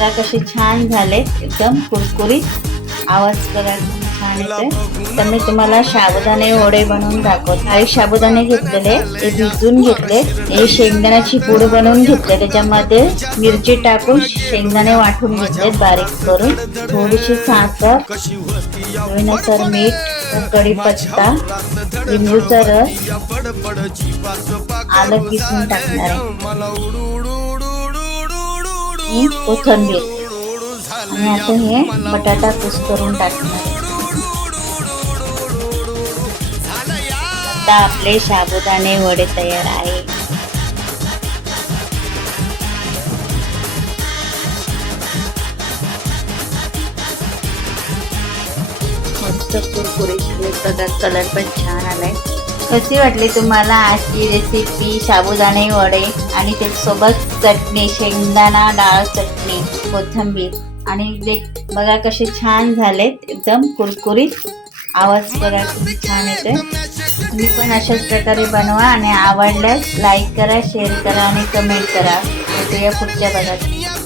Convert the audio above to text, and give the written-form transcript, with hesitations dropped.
बघा कसे छान झाले, एकदम कुरकुरीत. आवाज बघा किती छान येते. तर मी तुम्हाला साबुदाणे वडे बनवून दाखवते. काही साबुदाणे घेतलेले, ते भिजून घेतले. हे शेंगदाण्याची पूड बनवून घेतले, त्याच्यामध्ये मिरची टाकून शेंगदाणे वाटून घेतले बारीक करून. थोडीशी साखर, चवीनुसार मीठ, कढीपत्ता, लिंबूचा रस, आलं किसून टाकणार आहे, कोथिंबीर. आणि आता हे बटाटा कुस्करून टाकणार. आता आपले साबुदाणे वडे तयार आहे. मस्त कुरकुरीत बघा, कलर पण छान आलाय. कशी वाटली तुम्हाला आजची रेसिपी साबुदाणे वडे आणि त्याच्यासोबत चटणी, शेंगदाणा डाळ चटणी, कोथिंबीर. आणि बघा कसे छान झालेत, एकदम कुरकुरीत. आवाज बघा किती छान येते. तुम्ही पण अशाच प्रकारे बनवा आणि आवडल्यास लाईक करा, शेअर करा आणि कमेंट करा. भेटूया पुढच्या भागात.